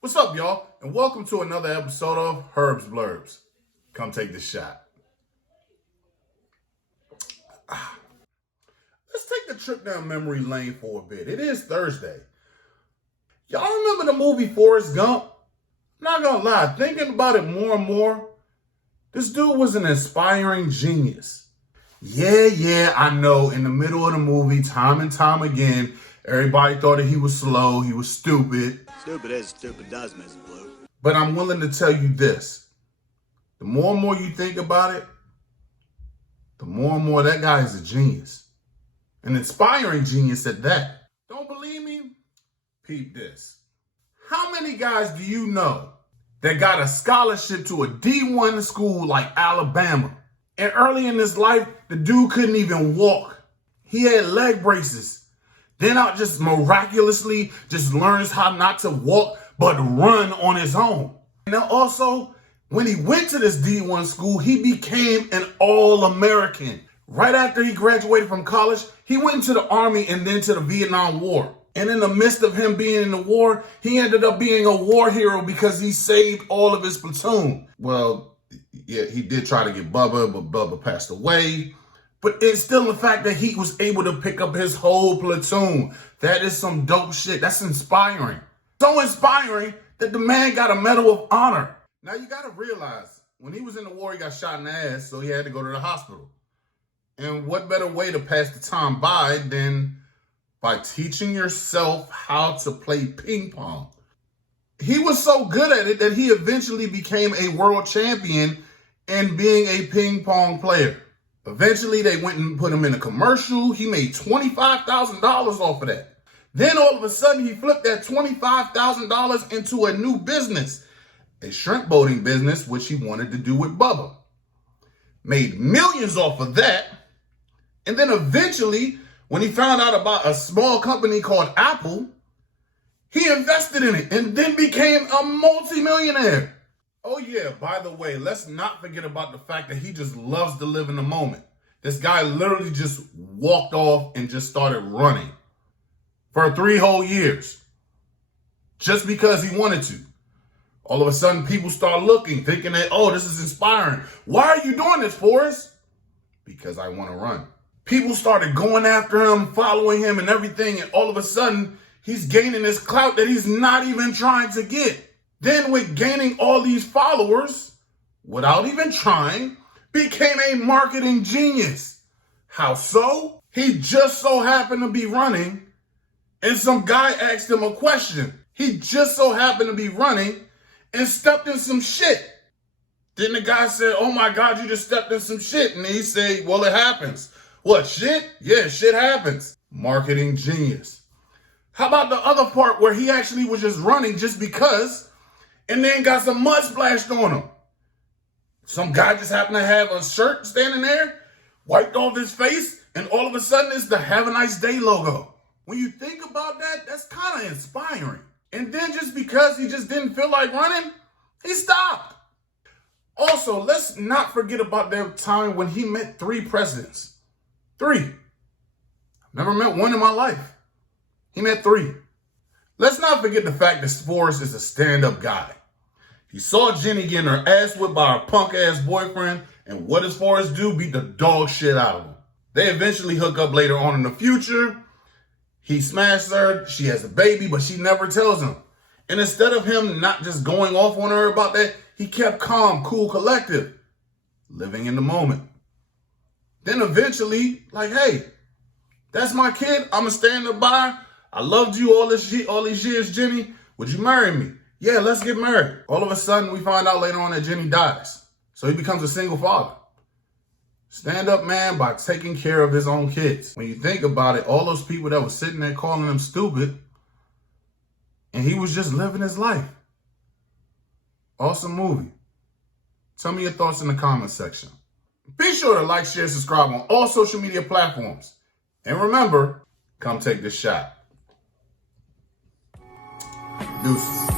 What's up, y'all? And welcome to another episode of Blurbs. Come take this shot. Let's take the trip down memory lane for a bit. It is Thursday. Y'all remember the movie Forrest Gump? Not gonna lie, thinking about it more and more, this dude was an inspiring genius. Yeah, I know. In the middle of the movie, time and time again, everybody thought that he was slow, he was stupid. Stupid is stupid does, Mrs. Blue. But I'm willing to tell you this. The more and more you think about it, the more and more that guy is a genius. An inspiring genius at that. Don't believe me? Peep this. How many guys do you know that got a scholarship to a D1 school like Alabama? And early in his life, the dude couldn't even walk. He had leg braces. Then out just miraculously just learns how not to walk, but run on his own. And then also, when he went to this D1 school, he became an All-American. Right after he graduated from college, he went into the Army and then to the Vietnam War. And in the midst of him being in the war, he ended up being a war hero because he saved all of his platoon. Well, yeah, he did try to get Bubba, but Bubba passed away. But it's still the fact that he was able to pick up his whole platoon. That is some dope shit. That's inspiring. So inspiring that the man got a Medal of Honor. Now you gotta realize, when he was in the war, he got shot in the ass, so he had to go to the hospital. And what better way to pass the time by than by teaching yourself how to play ping pong? He was so good at it that he eventually became a world champion in being a ping pong player. Eventually, they went and put him in a commercial. He made $25,000 off of that. Then all of a sudden, he flipped that $25,000 into a new business, a shrimp boating business, which he wanted to do with Bubba. Made millions off of that. And then eventually, when he found out about a small company called Apple, he invested in it and then became a multimillionaire. Oh yeah, by the way, let's not forget about the fact that he just loves to live in the moment. This guy literally just walked off and just started running for 3 whole years just because he wanted to. All of a sudden, people start looking, thinking that, oh, this is inspiring. Why are you doing this, Forrest? Because I want to run. People started going after him, following him and everything, and all of a sudden, he's gaining this clout that he's not even trying to get. Then with gaining all these followers, without even trying, became a marketing genius. How so? He just so happened to be running, and some guy asked him a question. He just so happened to be running and stepped in some shit. Then the guy said, oh my God, you just stepped in some shit. And he said, well, it happens. What, shit? Yeah, shit happens. Marketing genius. How about the other part where he actually was just running just because, and then got some mud splashed on him? Some guy just happened to have a shirt standing there, wiped off his face, and all of a sudden it's the Have a Nice Day logo. When you think about that, that's kind of inspiring. And then just because he just didn't feel like running, he stopped. Also, let's not forget about that time when he met 3 presidents. 3. I've never met one in my life. He met 3. Let's not forget the fact that Forrest is a stand-up guy. He saw Jenny getting her ass whipped by her punk-ass boyfriend, and what does Forrest do? Beat the dog shit out of him. They eventually hook up later on in the future. He smashes her, she has a baby, but she never tells him. And instead of him not just going off on her about that, he kept calm, cool, collective, living in the moment. Then eventually, like, hey, that's my kid, I'ma stand up by her. I loved you all these years, Jenny. Would you marry me? Yeah, let's get married. All of a sudden, we find out later on that Jenny dies. So he becomes a single father. Stand up man by taking care of his own kids. When you think about it, all those people that were sitting there calling him stupid, and he was just living his life. Awesome movie. Tell me your thoughts in the comment section. Be sure to like, share, subscribe on all social media platforms. And remember, come take this shot. Deuces.